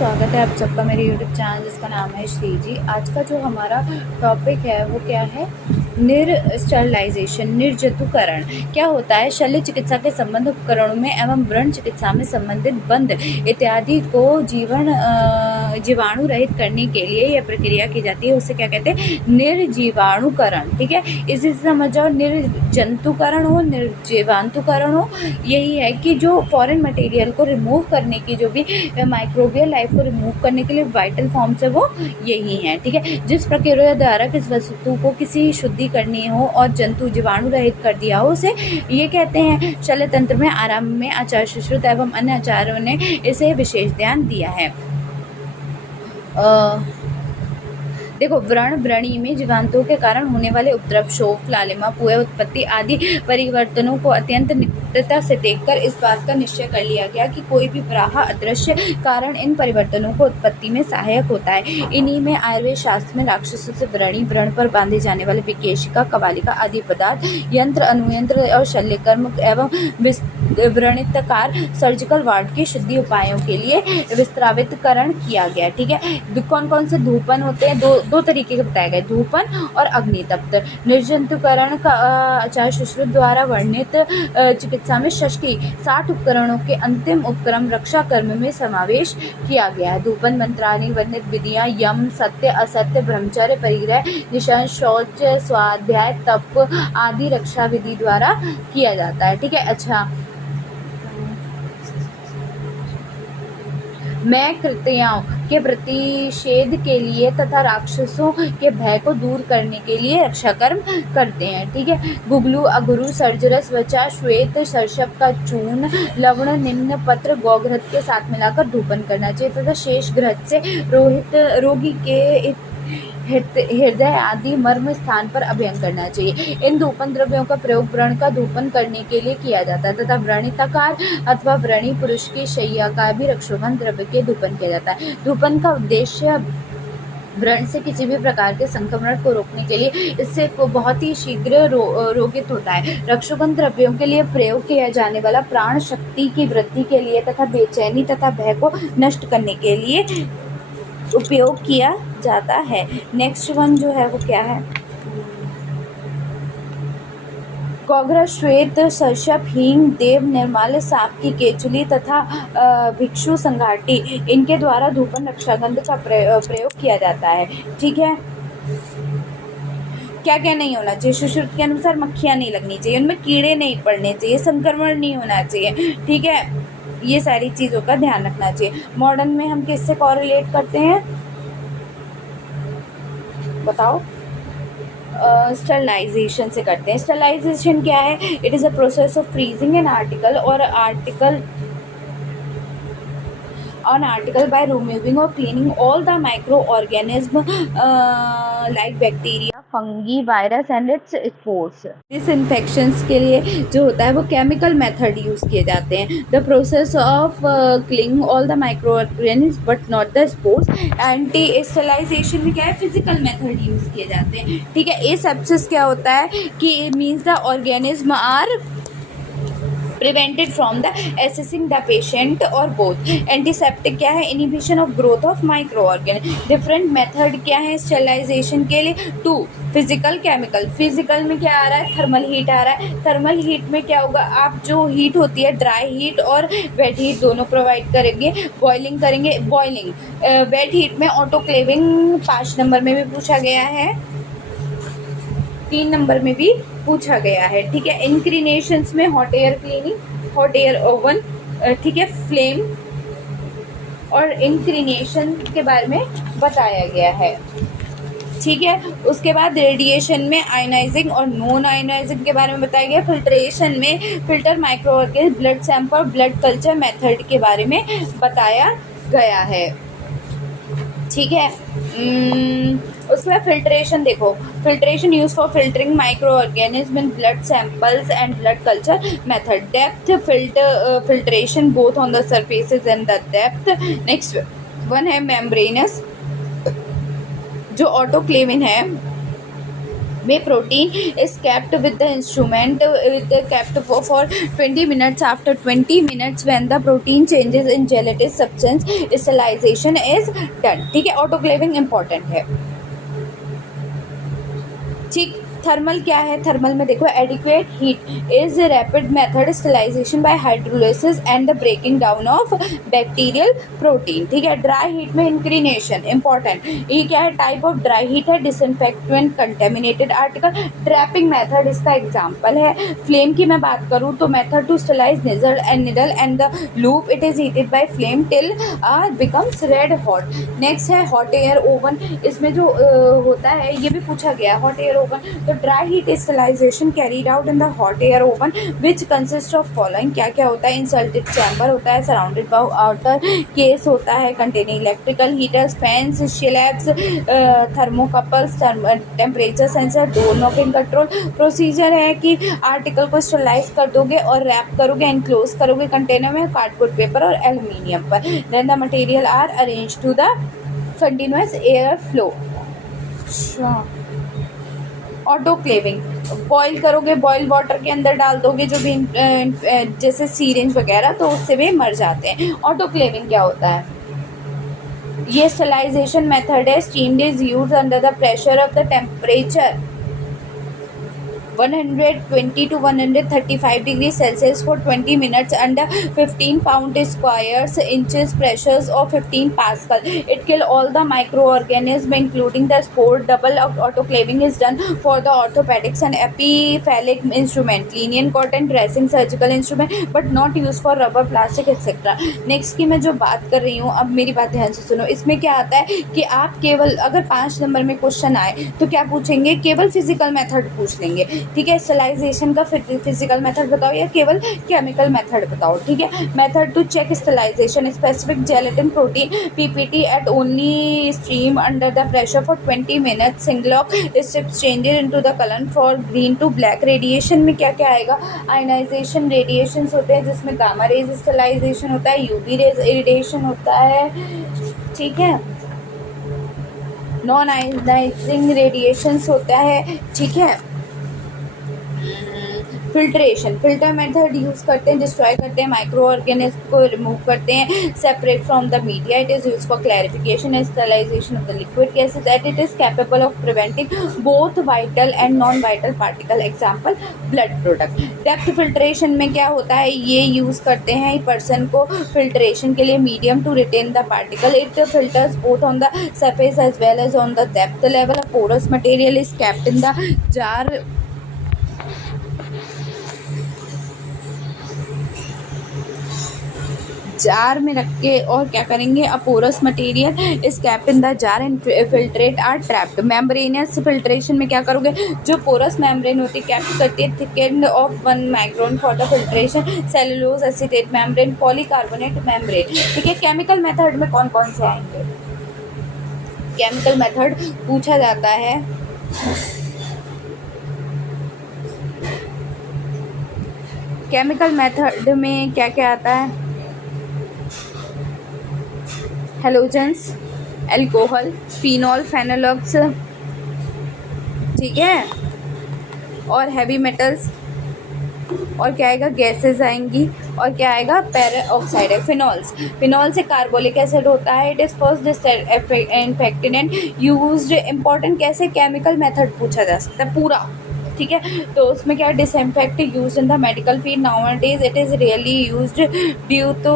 स्वागत है आप सबका मेरे यूट्यूब चैनल जिसका नाम है श्री जी। आज का जो हमारा टॉपिक है वो क्या है, स्टरलाइजेशन, निर्जतुकरण। क्या होता है? शल्य चिकित्सा के संबंध उपकरणों में एवं व्रण चिकित्सा में संबंधित बंध इत्यादि को जीवाणु रहित करने के लिए यह प्रक्रिया की जाती है। उसे क्या कहते हैं? निर्जीवाणुकरण। ठीक है, इसी से समझ जाओ, निर्जंतुकरण हो, निर्जीवाणुकरण हो, यही है कि जो फॉरेन मटेरियल को रिमूव करने की, जो भी माइक्रोबियल लाइफ को रिमूव करने के लिए वाइटल फॉर्म्स है वो यही है। ठीक है, जिस प्रक्रिया द्वारा किस वस्तु को किसी शुद्धि करनी हो और जंतु जीवाणु रहित कर दिया हो उसे ये कहते हैं। शल्य तंत्र में आरंभ में आचार्य सुश्रुत एवं अन्य आचार्यों ने इसे विशेष ध्यान दिया है। देखो, व्रण, व्रणी में जीवांतों के कारण होने वाले उपद्रव, शोफ, लालिमा, पुए उत्पत्ति आदि परिवर्तनों को अत्यंत निकटता से देखकर इस बात का निश्चय कर लिया गया कि कोई भी बाह्य अदृश्य कारण इन परिवर्तनों को उत्पत्ति में सहायक होता है। इन्हीं में आयुर्वेद शास्त्र में राक्षसों से व्रणी, व्रण पर बांधे जाने वाले विकेशिका, कवालिका आदि पदार्थ, यंत्र, अनुयंत्र और शल्यकर्म एवं व्रणितकार सर्जिकल वार्ड के शुद्धि उपायों के लिए विस्तारितकरण किया गया। ठीक है, कौन कौन से धूपन होते हैं? दो तरीके के बताए गए, धूपन और अग्नितप्त। निर्जंतुकरण का आचार्य सुश्रुत द्वारा वर्णित चिकित्सा में षष्ठी 60 उपकरणों के अंतिम उपक्रम रक्षा कर्म में समावेश किया गया है। धूपन मंत्रादि वर्णित विधियां यम, सत्य, असत्य, ब्रह्मचर्य, परिग्रह, निशान, शौच, स्वाध्याय, तप आदि रक्षा विधि द्वारा किया जाता है। ठीक है, अच्छा, मैं कृत्याओं के प्रतिषेध के लिए तथा राक्षसों के भय को दूर करने के लिए रक्षा कर्म करते हैं। ठीक है, गुगलू, अगुरु, सर्जरस, वचा, श्वेत सर्षप का चूर्ण, लवण, निम्न पत्र, गौघृत के साथ मिलाकर धूपन करना चाहिए तथा शेष घृत से रोगी के हृदय आदि मर्म स्थान पर अभ्यंग करना चाहिए। इन धूपन द्रव्यों का प्रयोग व्रण का धूपन करने के लिए किया जाता है तथा व्रणिताकार अथवा व्रणी पुरुष की शैया का भी रक्षोभन द्रव्य के धूपन किया जाता है। धूपन का उद्देश्य व्रण से किसी भी प्रकार के संक्रमण को रोकने के लिए इससे को बहुत ही शीघ्र रोगित होता है। रक्षोभन द्रव्यों के लिए प्रयोग किया जाने वाला प्राण शक्ति की वृद्धि के लिए तथा बेचैनी तथा भय को नष्ट करने के लिए उपयोग किया जाता है। नेक्स्ट वन जो है वो क्या है? गौघ्र, श्वेत सर्षप, हींग, देव, निर्माल, सांप की केचुली तथा भिक्षु संघाटी, इनके द्वारा धूपन रक्षागंध का प्रयोग किया जाता है। ठीक है, क्या क्या नहीं होना चाहिए? सुश्रुत के अनुसार मक्खियां नहीं लगनी चाहिए, उनमें कीड़े नहीं पड़ने चाहिए, संक्रमण नहीं होना चाहिए। ठीक है, ये सारी चीज़ों का ध्यान रखना चाहिए। मॉडर्न में हम किससे कॉरिलेट करते हैं बताओ? स्टरलाइजेशन से करते हैं। स्टरलाइजेशन क्या है? It is a process of freezing an article by removing or cleaning all the microorganism like bacteria, fungi, virus and its spores. Disinfections के लिए जो होता है वो केमिकल मेथड यूज किए जाते हैं। The process of cleaning all the microorganisms but not the spores. Anti sterilization में क्या है? फिजिकल मेथड यूज किए जाते हैं। ठीक है, एसेप्सिस क्या होता है कि means the organism are prevented from the assessing the patient or both. Antiseptic क्या है? Inhibition of growth of micro organism. Different method क्या है स्टरलाइजेशन के लिए? 2, फिजिकल, केमिकल। फिजिकल में क्या आ रहा है? थर्मल हीट आ रहा है। थर्मल हीट में क्या होगा? आप जो हीट होती है ड्राई हीट और वेट हीट दोनों प्रोवाइड करेंगे। बॉइलिंग करेंगे, बॉइलिंग। वेट हीट में ऑटोक्लेविंग 5 नंबर में भी पूछा गया है, 3 नंबर में भी पूछा गया है। ठीक है, इंक्रीनेशंस में hot air cleaning, hot air oven, ठीक है, फ्लेम और इंक्रीनेशन के बारे में बताया गया है। ठीक है, उसके बाद रेडिएशन में आयनाइजिंग और नॉन आयनाइजिंग के बारे में बताया गया। फिल्ट्रेशन में filter micro organism, blood sample, blood culture method के बारे में बताया गया है। ठीक है, उसके बाद फिल्ट्रेशन देखो, filtration use for filtering micro organism in blood samples and blood culture method. Depth filtration both on the surfaces and the depth. Next one है मेम्ब्रेनस, जो ऑटोक्लेविन है whey protein is kept with the instrument kept for 20 minutes. After 20 minutes when the protein changes in gelatinous substance, sterilization is done. ठीक है, autoclaving important है. ठीक. Thermal क्या है? Thermal में देखो, adequate heat is rapid method sterilization by hydrolysis and the breaking down of bacterial protein. ठीक है. ड्राई हीट में इंक्रीनेशन इंपॉर्टेंट. ये क्या है? टाइप ऑफ ड्राई हीट है. Disinfectant contaminated article. Trapping method इसका एग्जाम्पल है. फ्लेम की मैं बात करूँ तो method to sterilize needle and the loop. It is heated by flame till becomes red hot. Next है हॉट एयर ओवन. इसमें जो होता है, ये भी पूछा गया है, हॉट एयर ओवन. तो dry heat sterilization carried out in the hot air oven which consist of following. क्या क्या होता है? इंसल्टेड चैम्बर होता है, सराउंडेड बाय आउटर केस होता है containing electrical heaters, fans, slabs, thermocouples, temperature sensor, door knocking control. Procedure है कि आर्टिकल को स्टेलाइज कर दोगे और रैप करोगे, एनक्लोज करोगे कंटेनर में कार्डबोर्ड पेपर और एल्यूमिनियम पर. Then the material are arrange to the continuous air flow. Autoclaving, boil करोगे, बॉईल वाटर के अंदर डाल दोगे जो भी जैसे सीरेंज वगैरह, तो उससे भी मर जाते हैं. ऑटोक्लेविंग क्या होता है? ये स्टेलाइजेशन मेथड है. Steamed is used under the pressure of the temperature 120 to 135 degrees Celsius for 20 minutes under 15 pound squares inches pressures of 15 Pascal. It kill all the microorganisms including the spore. Double autoclaving is done for the orthopedics and epiphytic instrument, linen cotton dressing, surgical instrument, but not used for rubber, plastic etc. Next की मैं जो बात कर रही हूँ, अब मेरी बात ध्यान से सुनो. इसमें क्या आता है कि आप केवल अगर 5 नंबर में क्वेश्चन आए तो क्या पूछेंगे? केवल फिजिकल मेथड पूछ लेंगे. ठीक है. स्टेलाइजेशन का फिजिकल मेथड बताओ या केवल केमिकल मेथड बताओ. ठीक है. Method to check sterilization. Specific gelatin protein PPT at only stream under the pressure for 20 minutes. सिंगलॉक strips changes into the colour for green to black. Radiation में क्या क्या आएगा? आयनाइजेशन रेडिएशन होते हैं जिसमें गामा रेज स्टेलाइजेशन होता है, यूवी रेज इरिटेशन होता है. ठीक है. नॉन आयनाइजिंग रेडिएशन होता है. ठीक है. फिल्ट्रेशन, फिल्टर मेथड यूज़ करते हैं, डिस्ट्रॉय करते हैं, माइक्रो ऑर्गेनिज्म को रिमूव करते हैं, separate from the media. It is use for clarification and sterilisation of the liquid gases at it is capable of preventing both vital and non vital particle. Example blood product. Depth filtration में क्या होता है? ये use करते हैं person को filtration के लिए medium to retain the particle. It filters both on the surface as well as on the depth level. Porous material is kept in the jar. Jar में रख के और क्या करेंगे? A porous material is kept in the jar and filtrate are trapped. Membranous filtration में क्या करोगे? जो पोरस मेम्ब्रेन होती है कैप्ट करती है thickened of 1 micron for the filtration. Cellulose acetate membrane, polycarbonate membrane. ठीक है. केमिकल मेथड में कौन कौन से आएंगे? केमिकल मेथड पूछा जाता है. केमिकल मेथड में क्या क्या आता है? Halogens, alcohol, phenol, phenolics. ठीक है. और हैवी मेटल्स. और क्या आएगा? गैसेस आएंगी. और क्या आएगा? पेरोक्साइड है. फिनॉल्स, फिनॉल से कार्बोलिक एसिड होता है. It is first disinfectant used. Important कैसे? केमिकल मेथड पूछा जा सकता है पूरा. ठीक है. तो उसमें क्या? Disinfect use in the medical field. Nowadays it is really used due to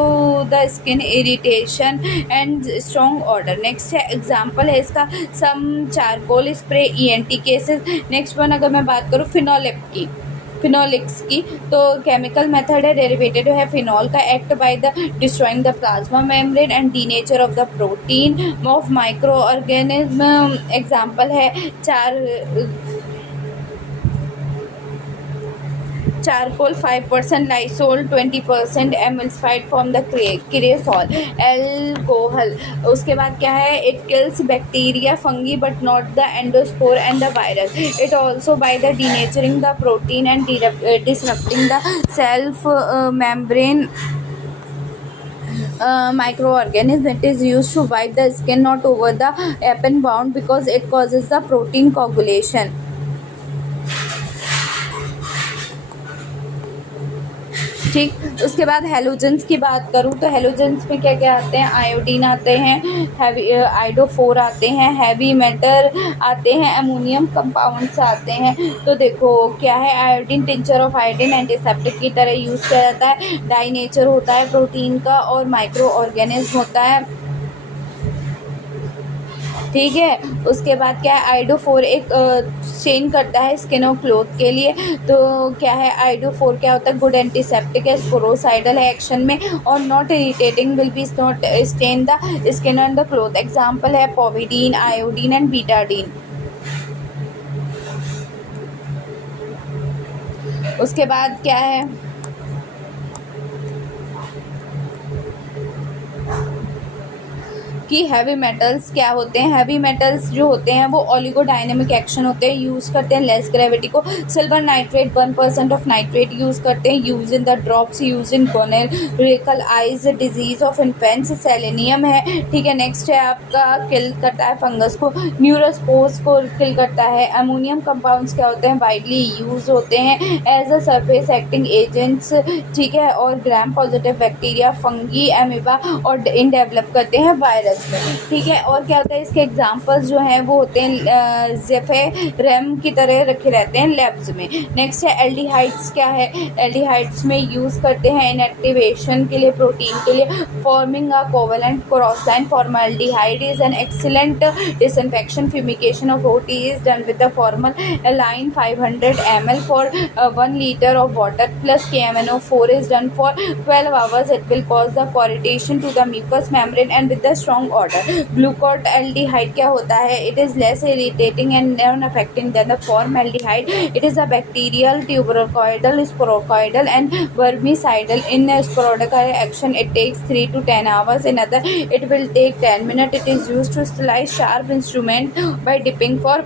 the skin irritation and strong order. Next है एग्जांपल है इसका some charcoal spray ENT cases. Next one अगर मैं बात करूँ फिनोलिक्स की, तो केमिकल मेथड है. डेरिवेटिव है फिनॉल का. Act by the destroying the plasma membrane and denature of the protein of micro organism. Example है charcoal 5%, Lysol 20%, एमल्सिफाइड from the क्रेसॉल. Alcohol. उसके बाद क्या है? It kills bacteria, fungi but not the endospore and the virus. It also by the denaturing the protein and disrupting the self membrane microorganism. It is used to wipe the skin, not over the apron bound, because it causes the protein coagulation. ठीक। उसके बाद halogens की बात करूँ तो halogens में क्या क्या आते हैं, आयोडीन आते हैं, हैवी आइडो4 आते हैं, हैवी मेटल आते हैं, अमोनियम कंपाउंड्स आते हैं। तो देखो क्या है, iodine tincture of iodine antiseptic की तरह यूज़ किया जाता है, डाई नेचर होता है प्रोटीन का और माइक्रो ऑर्गेनिज्म होता है, ठीक है। उसके बाद क्या है, आइडो4 एक स्टेन करता है स्किन और क्लोथ के लिए। तो क्या है, आइडो4 क्या होता है, गुड एंटीसेप्टिक है, स्पोरोसाइडल है एक्शन में और not irritating, will be not stand the skin and the cloth. Example है पोविडीन, आयोडीन एंड बीटाडीन। उसके बाद क्या है, कि हैवी मेटल्स क्या होते हैं। हैवी मेटल्स जो होते हैं वो ओलिगोडायनेमिक एक्शन होते हैं, यूज़ करते हैं लेस ग्रेविटी को। Silver nitrate 1% of nitrate use करते हैं, use in the drops, use in gonorrheal eyes disease of infants. Selenium है, ठीक है। नेक्स्ट है आपका, किल करता है फंगस को, न्यूरोस्पोर्स को किल करता है। अमोनियम कंपाउंड्स क्या होते हैं, वाइडली यूज होते हैं as a surface acting agents, ठीक है। और gram positive bacteria, fungi, amoeba और इन डेवलप करते हैं वायरस, ठीक है। और क्या होता है, इसके एग्जांपल्स जो हैं वो होते हैं जेफेरम की तरह रखे रहते हैं लैब्स में। नेक्स्ट है एल्डिहाइड्स, क्या है, एल्डिहाइड्स में यूज़ करते हैं इनएक्टिवेशन के लिए, प्रोटीन के लिए, forming a covalent cross line. Formaldehyde is an excellent disinfection fumigation of OT is done with the formaldehyde 500 ml for 1 liter of water plus KMNO4 is done for 12 hours. It will cause the corrosion to the mucous membrane and with the strong order. Glucoaldehyde क्या होता है, it is less irritating and non-affecting than the formaldehyde. It is a bacterial, tuberculoidal, sporocidal and vermicidal. In sporodical action it takes 3 to 10 hours. In other it will take 10 minutes. It is used to slice sharp instrument by dipping for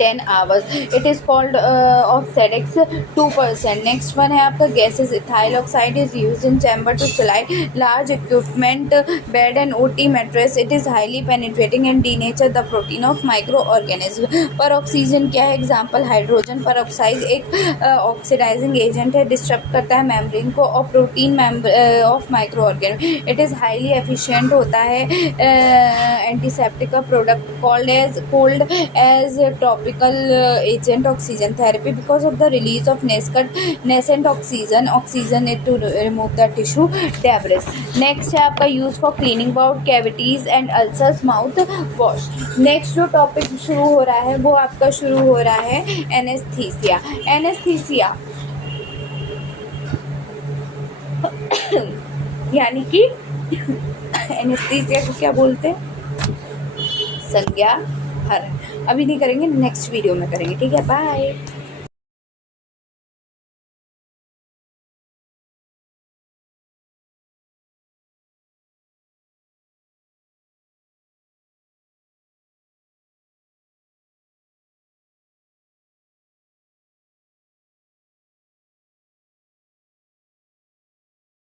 10 hours. It is called of SEDEX 2%. Next one है आपका gases. Ethyl oxide is used in chamber to slide large equipment, bed and OT mattress. It is highly penetrating and denature the protein of microorganism. Peroxygen क्या है, example hydrogen peroxide एक oxidizing agent है, disturb करता है membrane को और protein of micro organism. It is highly efficient होता है, एंटीसेप्टिक का product, called as topical agent, oxygen therapy because of the release of nascent oxygen to remove the tissue debris. Next है आपका use for cleaning about cavities and ulcers, mouth wash. Next जो topic शुरू हो रहा है वो आपका शुरू हो रहा है एनेस्थीसिया। एनेस्थीसिया यानी कि एनेस्थीसिया को क्या बोलते हैं, संज्ञा हरण। अभी नहीं करेंगे, नेक्स्ट वीडियो में करेंगे, ठीक है। बाय।